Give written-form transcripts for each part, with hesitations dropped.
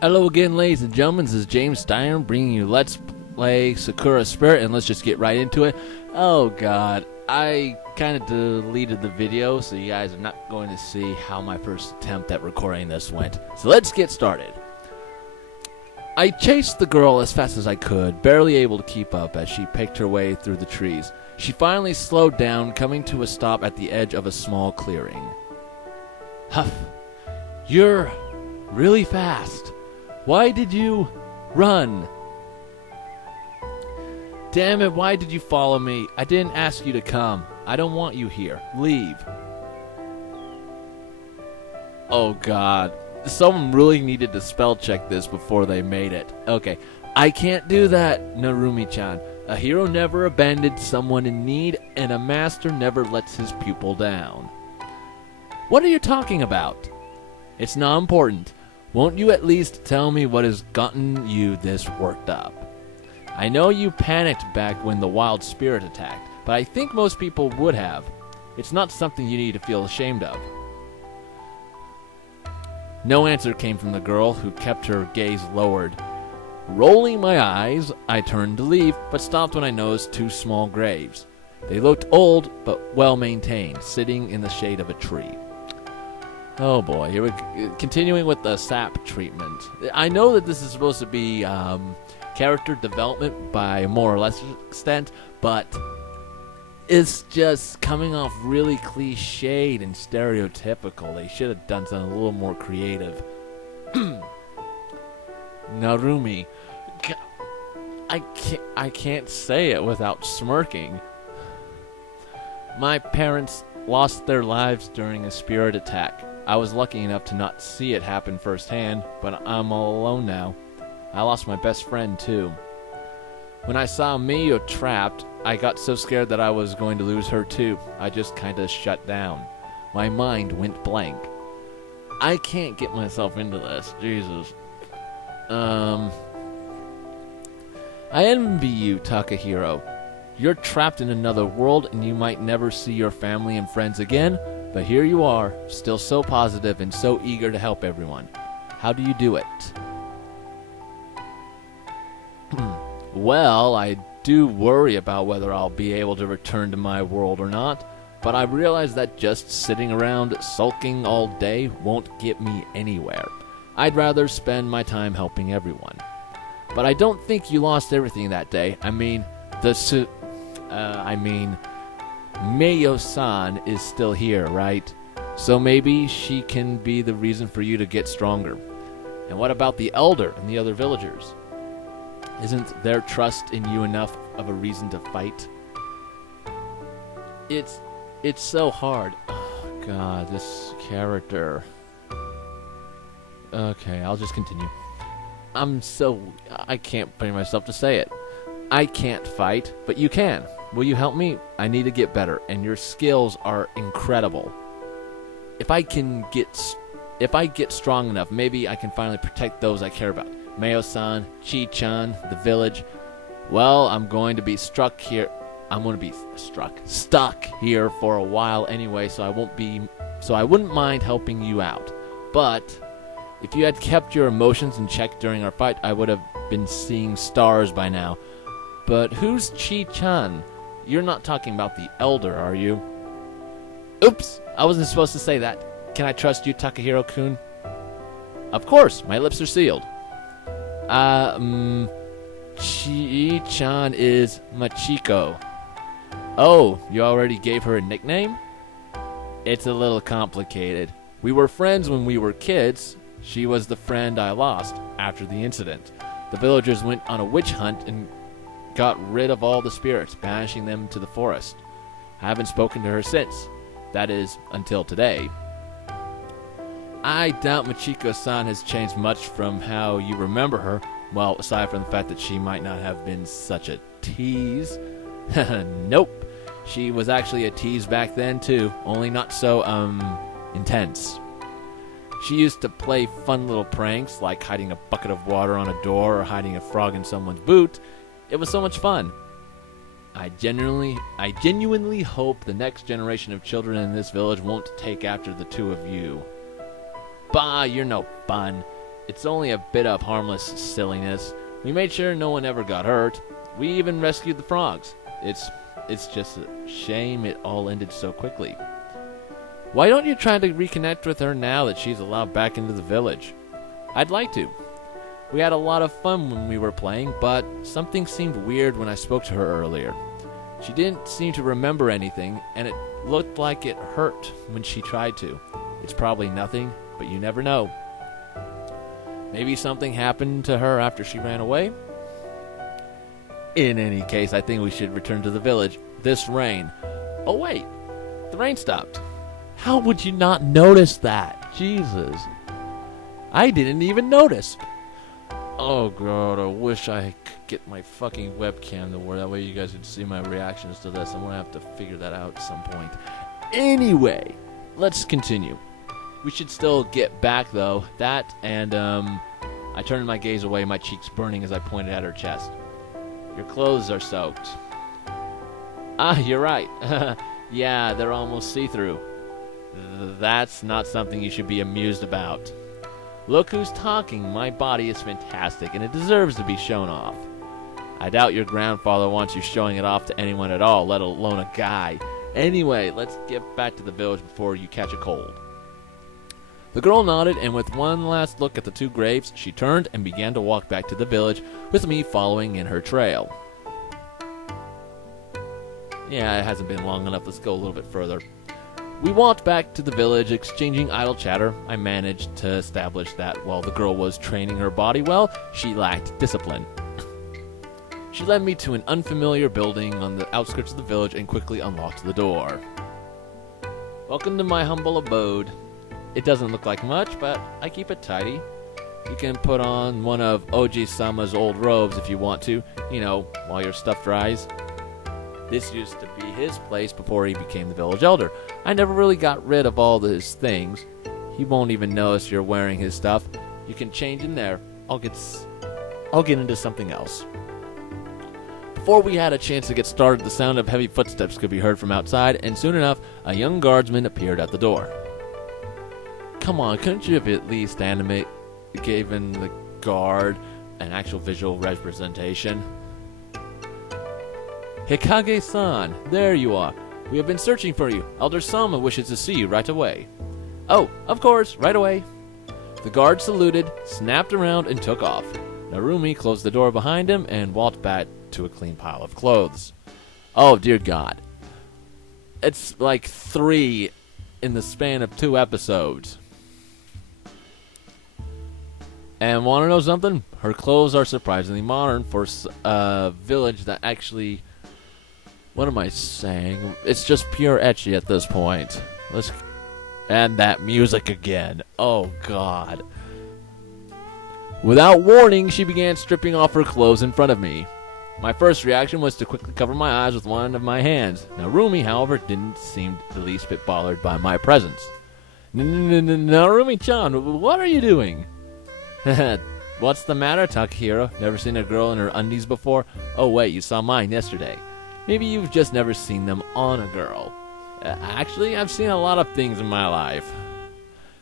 Hello again, ladies and gentlemen. This is James Steiner bringing you Let's Play Sakura Spirit, and let's just get right into it. Oh god, I kind of deleted the video, so you guys are not going to see how my first attempt at recording this went. So let's get started. I chased the girl as fast as I could, barely able to keep up as she picked her way through the trees. She finally slowed down, coming to a stop at the edge of a small clearing. Huff, you're really fast. Why did you run? Damn it, why did you follow me? I didn't ask you to come. I don't want you here. Leave. Oh god. Someone really needed to spell check this before they made it. Okay. I can't do that, Narumi-chan. A hero never abandoned someone in need, and a master never lets his pupil down. What are you talking about? It's not important. Won't you at least tell me what has gotten you this worked up? I know you panicked back when the wild spirit attacked, but I think most people would have. It's not something you need to feel ashamed of. No answer came from the girl, who kept her gaze lowered. Rolling my eyes, I turned to leave, but stopped when I noticed two small graves. They looked old, but well-maintained, sitting in the shade of a tree. Oh boy, here we go. Continuing with the sap treatment. I know that this is supposed to be character development by more or less extent, but it's just coming off really cliched and stereotypical. They should have done something a little more creative. Narumi. I can't say it without smirking. My parents lost their lives during a spirit attack. I was lucky enough to not see it happen firsthand, but I'm all alone now. I lost my best friend too. When I saw Miyo trapped, I got so scared that I was going to lose her too. I just kinda shut down. My mind went blank. I can't get myself into this. Jesus. I envy you, Takahiro. You're trapped in another world and you might never see your family and friends again, but here you are, still so positive and so eager to help everyone. How do you do it? Well, I do worry about whether I'll be able to return to my world or not, but I realize that just sitting around sulking all day won't get me anywhere. I'd rather spend my time helping everyone. But I don't think you lost everything that day. Mayo-san is still here, right? So maybe she can be the reason for you to get stronger. And what about the elder and the other villagers? Isn't their trust in you enough of a reason to fight? It's so hard. Oh god, this character. Okay, I'll just continue. I can't bring myself to say it. I can't fight, but you can. Will you help me? I need to get better, and your skills are incredible. If I get strong enough, maybe I can finally protect those I care about. Mayo-san, Chi-chan, the village. Well, I'm going to be stuck here for a while anyway, so I wouldn't mind helping you out. But if you had kept your emotions in check during our fight, I would have been seeing stars by now. But who's Chi-chan? You're not talking about the elder, are you? Oops, I wasn't supposed to say that. Can I trust you, Takahiro-kun? Of course, my lips are sealed. Chi-chan is Machiko. Oh, you already gave her a nickname? It's a little complicated. We were friends when we were kids. She was the friend I lost after the incident. The villagers went on a witch hunt and got rid of all the spirits, banishing them to the forest. I haven't spoken to her since. That is, until today. I doubt Machiko-san has changed much from how you remember her. Well, aside from the fact that she might not have been such a tease. Nope. She was actually a tease back then, too. Only not so, intense. She used to play fun little pranks, like hiding a bucket of water on a door or hiding a frog in someone's boot. It was so much fun. I genuinely hope the next generation of children in this village won't take after the two of you. Bah, you're no fun. It's only a bit of harmless silliness. We made sure no one ever got hurt. We even rescued the frogs. It's just a shame it all ended so quickly. Why don't you try to reconnect with her now that she's allowed back into the village? I'd like to. We had a lot of fun when we were playing, but something seemed weird when I spoke to her earlier. She didn't seem to remember anything, and it looked like it hurt when she tried to. It's probably nothing, but you never know. Maybe something happened to her after she ran away? In any case, I think we should return to the village. This rain. Oh wait, the rain stopped. How would you not notice that? Jesus. I didn't even notice. Oh god, I wish I could get my fucking webcam to where that way you guys could see my reactions to this. I'm gonna have to figure that out at some point. Anyway, let's continue. We should still get back though. That and I turned my gaze away, my cheeks burning as I pointed at her chest. Your clothes are soaked. Ah, you're right. Yeah, they're almost see-through. That's not something you should be amused about. Look who's talking. My body is fantastic, and it deserves to be shown off. I doubt your grandfather wants you showing it off to anyone at all, let alone a guy. Anyway, let's get back to the village before you catch a cold. The girl nodded, and with one last look at the two graves, she turned and began to walk back to the village, with me following in her trail. Yeah, it hasn't been long enough. Let's go a little bit further. We walked back to the village, exchanging idle chatter. I managed to establish that while the girl was training her body well, she lacked discipline. She led me to an unfamiliar building on the outskirts of the village and quickly unlocked the door. Welcome to my humble abode. It doesn't look like much, but I keep it tidy. You can put on one of Oji-sama's old robes if you want to, while your stuff dries. This used to be his place before he became the village elder. I never really got rid of all his things. He won't even notice you're wearing his stuff. You can change in there. I'll get into something else. Before we had a chance to get started, the sound of heavy footsteps could be heard from outside, and soon enough, a young guardsman appeared at the door. Come on, couldn't you have at least given the guard an actual visual representation? Hikage-san, there you are. We have been searching for you. Elder Sama wishes to see you right away. Oh, of course, right away. The guard saluted, snapped around, and took off. Narumi closed the door behind him and walked back to a clean pile of clothes. Oh, dear God. It's like 3 in the span of 2 episodes. And want to know something? Her clothes are surprisingly modern for a village that actually... What am I saying? It's just pure ecchi at this point. And that music again. Oh, God. Without warning, she began stripping off her clothes in front of me. My first reaction was to quickly cover my eyes with one of my hands. Narumi, however, didn't seem the least bit bothered by my presence. Narumi-chan, what are you doing? What's the matter, Takahiro? Never seen a girl in her undies before? Oh wait, you saw mine yesterday. Maybe you've just never seen them on a girl. Actually, I've seen a lot of things in my life.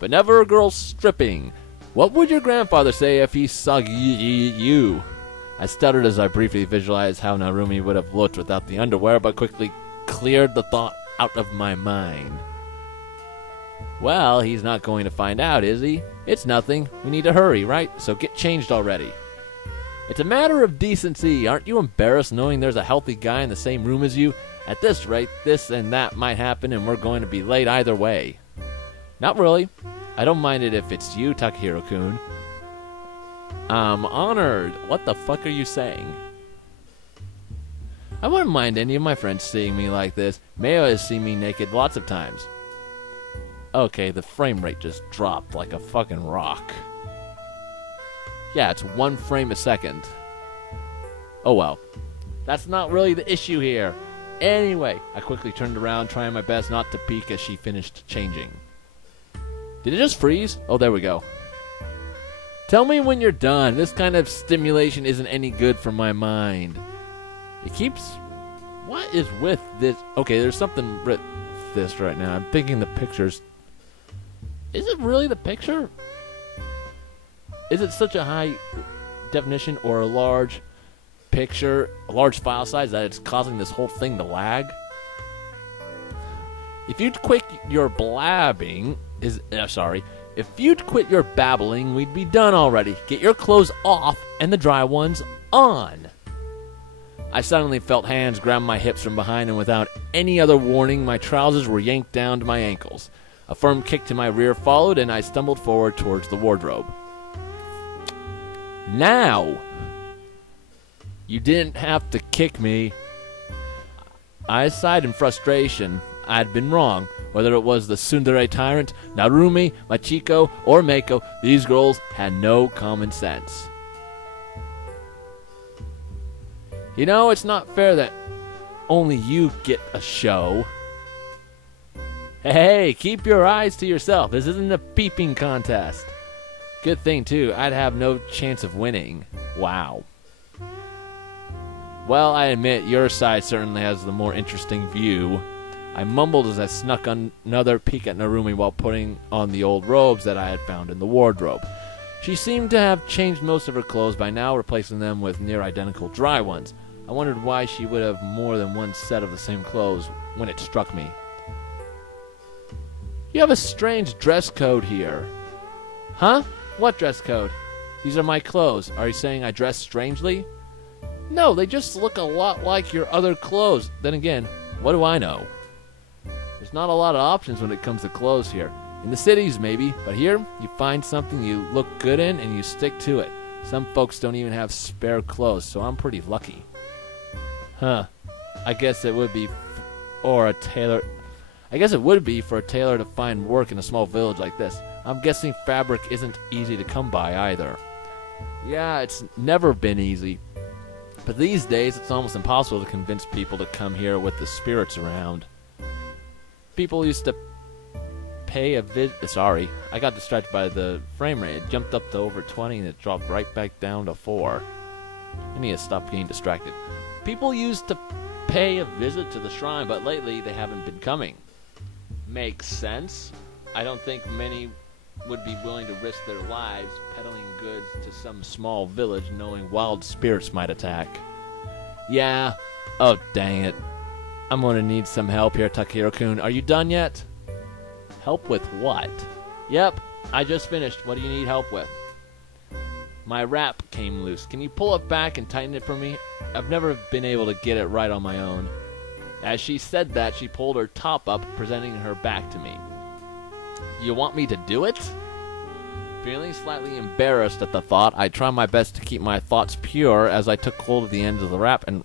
But never a girl stripping. What would your grandfather say if he saw you? I stuttered as I briefly visualized how Narumi would have looked without the underwear, but quickly cleared the thought out of my mind. Well, he's not going to find out, is he? It's nothing. We need to hurry, right? So get changed already. It's a matter of decency. Aren't you embarrassed knowing there's a healthy guy in the same room as you? At this rate, this and that might happen and we're going to be late either way. Not really. I don't mind it if it's you, Takahiro-kun. I'm honored. What the fuck are you saying? I wouldn't mind any of my friends seeing me like this. Mayo has seen me naked lots of times. Okay, the frame rate just dropped like a fucking rock. Yeah, it's 1 frame a second. Oh well. That's not really the issue here. Anyway, I quickly turned around, trying my best not to peek as she finished changing. Did it just freeze? Oh, there we go. Tell me when you're done. This kind of stimulation isn't any good for my mind. It keeps... What is with this? Okay, there's something with this right now. I'm thinking the picture's... Is it really the picture? Is it such a high definition or a large picture, a large file size that it's causing this whole thing to lag? If you'd quit your blabbing, if you'd quit your babbling, we'd be done already. Get your clothes off and the dry ones on. I suddenly felt hands grab my hips from behind, and without any other warning, my trousers were yanked down to my ankles. A firm kick to my rear followed, and I stumbled forward towards the wardrobe. Now! You didn't have to kick me. I sighed in frustration. I'd been wrong. Whether it was the tsundere tyrant, Narumi, Machiko, or Meiko, these girls had no common sense. You know, it's not fair that only you get a show. Hey, keep your eyes to yourself. This isn't a peeping contest. Good thing, too, I'd have no chance of winning. Wow. Well, I admit, your side certainly has the more interesting view. I mumbled as I snuck another peek at Narumi while putting on the old robes that I had found in the wardrobe. She seemed to have changed most of her clothes by now, replacing them with near-identical dry ones. I wondered why she would have more than one set of the same clothes when it struck me. You have a strange dress code here. Huh? What dress code? These are my clothes. Are you saying I dress strangely? No, they just look a lot like your other clothes. Then again, what do I know? There's not a lot of options when it comes to clothes here. In the cities, maybe, but here, you find something you look good in and you stick to it. Some folks don't even have spare clothes, so I'm pretty lucky. Huh. I guess it would be for a tailor to find work in a small village like this. I'm guessing fabric isn't easy to come by either. Yeah, it's never been easy. But these days, it's almost impossible to convince people to come here with the spirits around. People used to pay a visit. Sorry, I got distracted by the frame rate. It jumped up to over 20 and it dropped right back down to 4. I need to stop getting distracted. People used to pay a visit to the shrine, but lately they haven't been coming. Makes sense. I don't think many would be willing to risk their lives peddling goods to some small village knowing wild spirits might attack. Yeah. Oh, dang it. I'm gonna need some help here, Takahiro-kun. Are you done yet? Help with what? Yep, I just finished. What do you need help with? My wrap came loose. Can you pull it back and tighten it for me? I've never been able to get it right on my own. As she said that, she pulled her top up, presenting her back to me. You want me to do it? Feeling slightly embarrassed at the thought, I tried my best to keep my thoughts pure as I took hold of the ends of the wrap and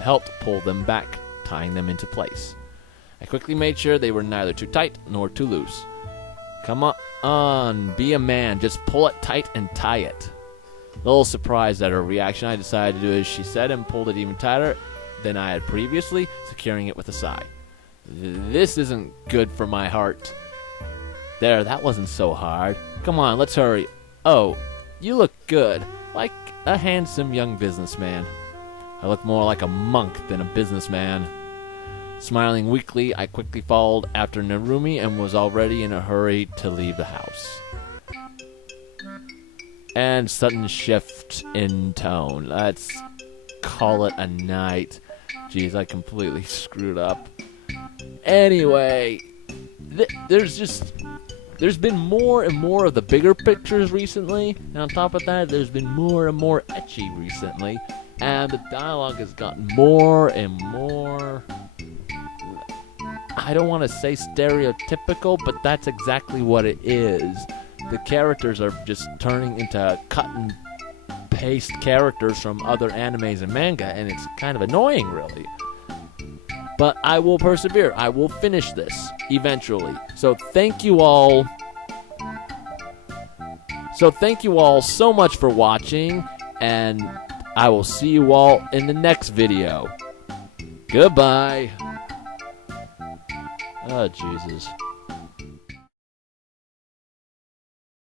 helped pull them back, tying them into place. I quickly made sure they were neither too tight nor too loose. Come on, be a man. Just pull it tight and tie it. A little surprised at her reaction, I decided to do as she said and pulled it even tighter than I had previously, securing it with a sigh. This isn't good for my heart. There, that wasn't so hard. Come on, let's hurry. Oh, you look good. Like a handsome young businessman. I look more like a monk than a businessman. Smiling weakly, I quickly followed after Narumi and was already in a hurry to leave the house. And sudden shift in tone. Let's call it a night. Jeez, I completely screwed up. Anyway, there's been more and more of the bigger pictures recently, and on top of that, there's been more and more ecchi recently, and the dialogue has gotten more and more, I don't want to say stereotypical, but that's exactly what it is. The characters are just turning into cut and paste characters from other animes and manga, and it's kind of annoying, really. But I will persevere. I will finish this eventually. So thank you all so much for watching, and I will see you all in the next video. Goodbye. Oh, Jesus.